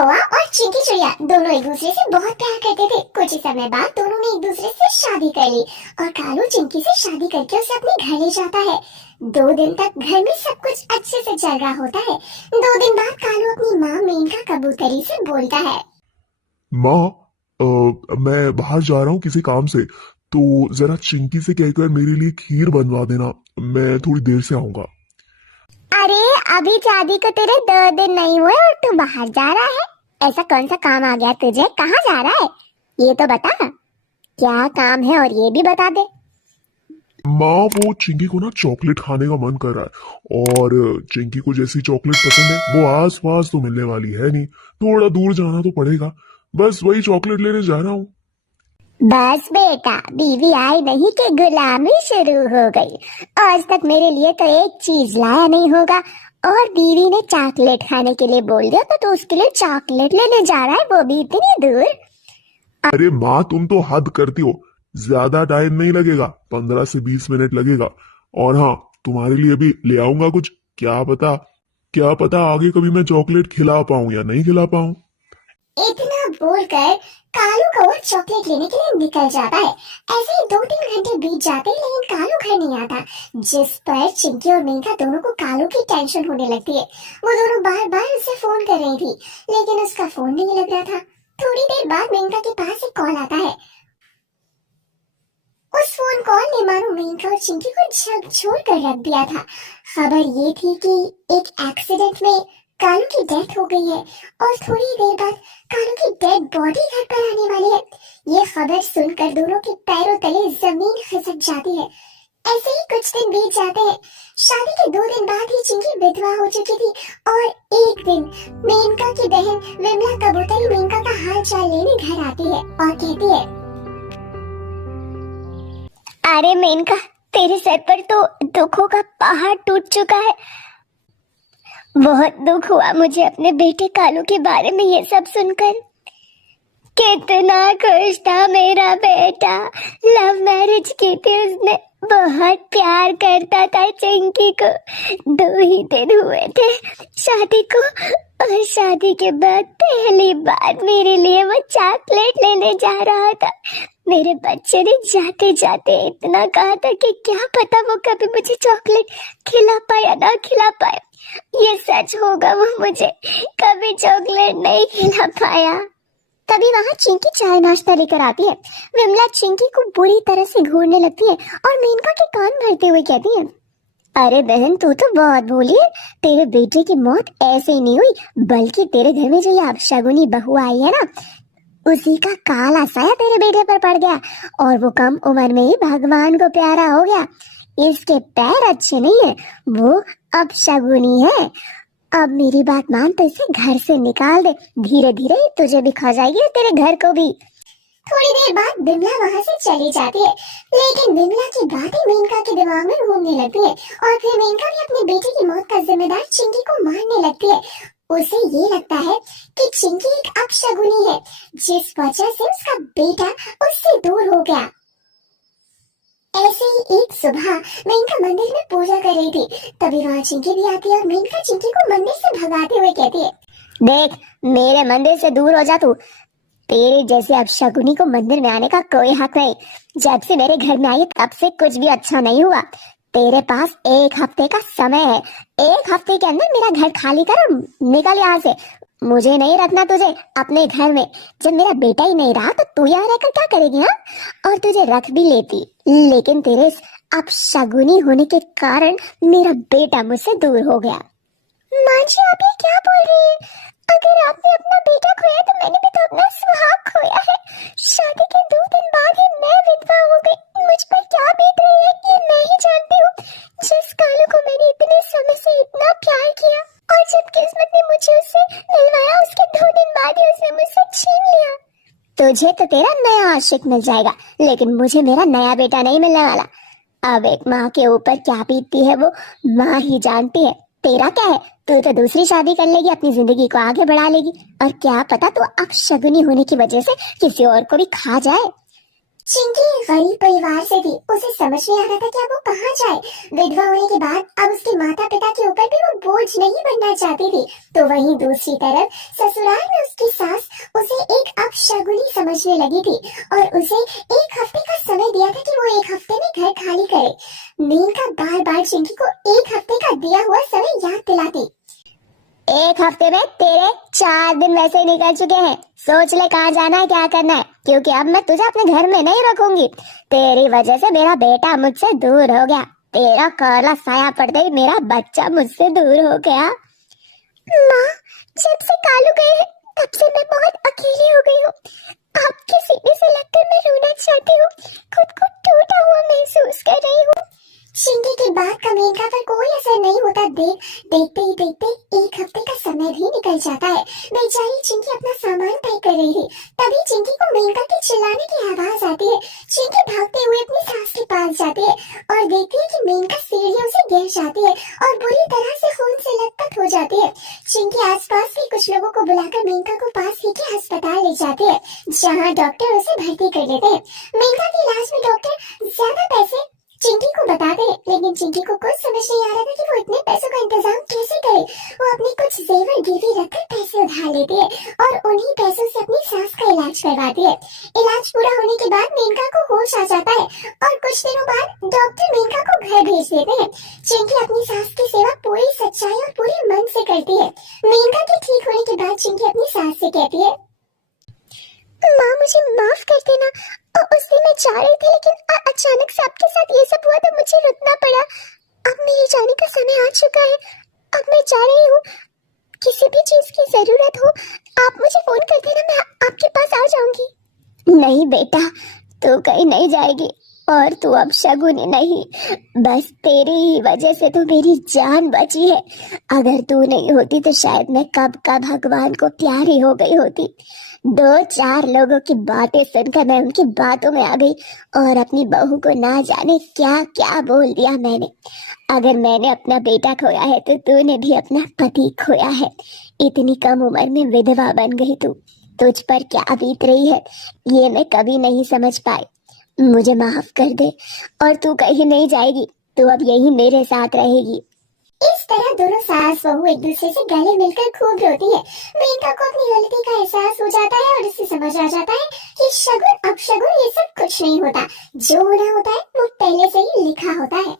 कौवा और चिंकी चिड़िया दोनों एक दूसरे से बहुत प्यार करते थे। कुछ ही समय बाद दोनों ने एक दूसरे से शादी कर ली और कालू चिंकी से शादी करके उसे अपने घर ले जाता है। 2 दिन तक घर में सब कुछ अच्छे से चल रहा होता है। 2 दिन बाद कालू अपनी माँ मेनका कबूतरी से बोलता है, माँ, मैं बाहर जा रहा हूँ किसी काम से, तो जरा चिंकी से कहकर मेरे लिए खीर बनवा देना। मैं थोड़ी देर से आऊंगा। अरे अभी शादी को तेरे 2 दिन नहीं हुए और तू बाहर जा रहा है? ऐसा कौन सा काम आ गया तुझे? कहाँ जा रहा है ये तो बता। क्या काम है और ये भी बता दे। माँ, वो चिंकी को ना चॉकलेट खाने का मन कर रहा है, और चिंकी को जैसी चॉकलेट पसंद है वो आस पास तो मिलने वाली है नहीं, थोड़ा दूर जाना तो पड़ेगा। बस वही चॉकलेट लेने जा रहा हूँ। बस बेटा, बीवी आई नहीं कि गुलामी शुरू हो गई। आज तक मेरे लिए तो एक चीज लाया नहीं होगा और बीवी ने चॉकलेट खाने के लिए बोल दिया तो उसके लिए चॉकलेट लेने जा रहा है, वो भी इतनी दूर। अरे माँ, तुम तो हद करती हो। ज्यादा टाइम नहीं लगेगा, 15 से 20 मिनट लगेगा। और हाँ, तुम्हारे लिए भी ले आऊंगा कुछ। क्या पता आगे कभी मैं चॉकलेट खिला पाऊं या नहीं खिला पाऊं। इतना बोलकर कालू कौवा चॉकलेट लेने के लिए निकल जाता है। ऐसे ही 2-3 घंटे बीत जाते हैं लेकिन कालू घर नहीं आता, जिस पर चिंकी और मेनका दोनों को कालू की टेंशन होने लगती है। वो दोनों बार बार उसे फोन कर रही थी लेकिन उसका फोन नहीं लग रहा था। थोड़ी देर बाद मेनका के पास एक कॉल आता है। उस फोन कॉल ने मानो मेनका और चिंकी को झकझोर कर रख दिया था। खबर ये थी कि एक एक्सीडेंट में कालू की डेथ हो गई है और थोड़ी देर बाद कालू की डेड बॉडी घर पर आने वाली है। ये खबर सुनकर दोनों के पैरों तले जमीन खिसक जाती है। ऐसे ही कुछ दिन बीत जाते हैं। शादी के 2 दिन बाद ही चिंकी विधवा हो चुकी थी और एक दिन मेनका की बहन विमला कबूतरी मेनका का हाल चाल लेने घर आती है और कहती है, अरे मेनका, तेरे सर पर तो दुखों का पहाड़ टूट चुका है। बहुत दुख हुआ मुझे अपने बेटे कालू के बारे में ये सब सुनकर। कितना खुश था मेरा बेटा, लव मैरिज की थी उसने, बहुत प्यार करता था चिंकी को। 2 ही दिन हुए थे शादी को और शादी के बाद पहली बार मेरे लिए वो चॉकलेट लेने जा रहा था। मेरे बच्चे ने जाते जाते इतना कहा था कि क्या पता वो कभी मुझे चॉकलेट खिला पाए या ना खिला पाए। ये सच होगा, वो मुझे कभी चॉकलेट नहीं खिला पाया। तभी वहाँ चिंकी चाय नाश्ता लेकर आती है। विमला चिंकी को बुरी तरह से घूरने लगती है और मेनका के कान भरते हुए कहती है, अरे बहन, तू तो बहुत भोली है। तेरे बेटे की मौत ऐसे ही नहीं हुई, बल्कि तेरे घर में जो ये अपशगुनी बहू आई है ना, उसी का काला साया तेरे बेटे पर पड़ गया और वो कम उम्र में ही भगवान को प्यारा हो गया। इसके पैर अच्छे नहीं है, वो अपशगुनी है। अब मेरी बात मान तो इसे घर से निकाल दे, धीरे धीरे तुझे भी खा जाएगी तेरे घर को भी। थोड़ी देर बाद बिमला वहाँ से चली जाती है लेकिन बिमला की बातें मेनका के दिमाग में घूमने लगती है और फिर मेनका भी अपने बेटे की मौत का जिम्मेदार चिंकी को मारने लगती है। उसे ये लगता है कि चिंकी एक अपशगुनी है जिस वजह से उसका बेटा उससे दूर हो गया। ऐसे ही एक सुबह मेनका मंदिर में पूजा कर रही थी, तभी वहाँ चिंकी भी आती है और मेनका चिंकी को मंदिर से भगाते हुए कहती है, देख, मेरे मंदिर से दूर हो जा तू। तेरे जैसे अपशगुनी को मंदिर में आने का कोई हक नहीं। जब से मेरे घर में आई तब से कुछ भी अच्छा नहीं हुआ। तेरे पास 1 हफ्ते का समय है, 1 हफ्ते के अंदर मेरा घर खाली कर और निकल यहाँ से। मुझे नहीं रखना तुझे अपने घर में। जब मेरा बेटा ही नहीं रहा तो तू यहाँ रहकर क्या करेगी? हाँ, और तुझे रख भी लेती, लेकिन तेरे इस अपशगुनी होने के कारण मेरा बेटा मुझसे दूर हो गया। माँ जी, आप ये क्या बोल रही है? अगर आपने अपना बेटा खोया तो मैंने भी तो अपना सुहाग खोया है। शादी के 2 दिन बाद ही मैं विधवा हो गई। मुझ पर क्या बीत रही है ये मैं ही जानती हूँ। जिस कालू को मैंने इतने समय से इतना प्यार किया और जब किस्मत ने मुझे उससे मिलवाया, उसके 2 दिन बाद ही उसने मुझसे छीन लिया। तुझे तो तेरा नया आशिक मिल जाएगा, लेकिन मुझे मेरा नया बेटा नहीं मिलने वाला। अब एक माँ के ऊपर क्या बीतती है वो माँ ही जानती है। तेरा क्या है, तू तो दूसरी शादी कर लेगी, अपनी जिंदगी को आगे बढ़ा लेगी और क्या पता तू अपशगुनी होने की वजह से किसी और को भी खा जाए। चिंकी गरीब परिवार से थी, उसे समझ नहीं आ रहा था कि अब वो कहाँ जाए। विधवा होने के बाद अब उसके माता पिता के ऊपर भी वो बोझ नहीं बनना चाहती थी। तो वहीं दूसरी तरफ ससुराल में उसकी सास उसे एक अपशगुनी समझने लगी थी और उसे 1 हफ्ते का समय दिया था कि वो 1 हफ्ते में घर खाली करे। मेनका बार बार चिंकी को 1 हफ्ते का दिया हुआ समय याद दिलाती। 1 हफ्ते में तेरे 4 दिन वैसे ही निकल चुके हैं। सोच ले कहाँ जाना है, क्या करना है, क्योंकि अब मैं तुझे अपने घर में नहीं रखूंगी। तेरी वजह से मेरा बेटा मुझसे दूर हो गया। तेरा काला साया पड़ते ही मेरा बच्चा मुझसे दूर हो गया। माँ, जब से कालू गए हैं तब से मैं बहुत अकेली हो गई हूँ। आपके सीने से लगकर मैं रोना चाहती हूँ। खुद को टूटा हुआ महसूस कर रही हूँ। चिंकी की बात का मेनका पर कोई असर नहीं होता। देखते ही देखते 1 हफ्ते का समय भी निकल जाता है। बेचारी चिंकी अपना सामान पैक कर रही थी, तभी चिंकी को मेनका के चिल्लाने की आवाज आती है। चिंकी भागते हुए अपनी सास के पास जाती है और देखती है कि मेनका सीढ़ियों से गिर जाती है और बुरी तरह से खून से लथपथ हो जाती है। चिंकी आसपास के कुछ लोगों को बुलाकर मेनका को पास ही के अस्पताल ले जाती है, जहाँ डॉक्टर उसे भर्ती कर लेते हैं। मेनका के इलाज में डॉक्टर ज्यादा पैसे चिंकी को बता दे, लेकिन चिंकी को कुछ समझ नहीं आ रहा था कि वो इतने पैसों का इंतजाम कैसे करे। वो अपने कुछ जेवर गिरवी रखकर पैसे उधार लेती है और उन्हीं पैसों से अपनी सास का इलाज करवाती है। इलाज पूरा होने के बाद मेनका को होश आ जाता है और कुछ दिनों बाद डॉक्टर मेनका को घर भेज देते हैं। चिंकी अपनी सास की सेवा पूरी सच्चाई और पूरे मन से करती है। मेनका के ठीक होने के बाद चिंकी अपनी सास से कहती है, माँ मुझे माफ कर देना। उस दिन मैं जा रही थी, लेकिन अचानक से आपके साथ ये सब हुआ तो मुझे रुकना पड़ा। अब मेरे जाने का समय आ चुका है। अब मैं जा रही हूँ। किसी भी चीज की जरूरत हो आप मुझे फोन कर देना, मैं आपके पास आ जाऊंगी। नहीं बेटा, तू कहीं नहीं जाएगी और तू अब शगुनी नहीं। बस तेरी ही वजह से तो मेरी जान बची है। अगर तू नहीं होती तो शायद मैं कब का भगवान को प्यारी हो गई होती। 2-4 लोगों की बातें सुनकर मैं उनकी बातों में आ गई और अपनी बहू को ना जाने क्या क्या बोल दिया मैंने। अगर मैंने अपना बेटा खोया है तो तूने भी अपना पति खोया है। इतनी कम उम्र में विधवा बन गई तू। तुझ पर क्या बीत रही है ये मैं कभी नहीं समझ पाई। मुझे माफ कर दे और तू कहीं नहीं जाएगी। तू अब यही मेरे साथ रहेगी। इस तरह दोनों सास बहू एक दूसरे से गले मिलकर खूब रोती है। मेनका को अपनी गलती का एहसास हो जाता है और उसे समझ आ जाता है कि शगुन अपशगुन ये सब कुछ नहीं होता। जो होना होता है वो पहले से ही लिखा होता है।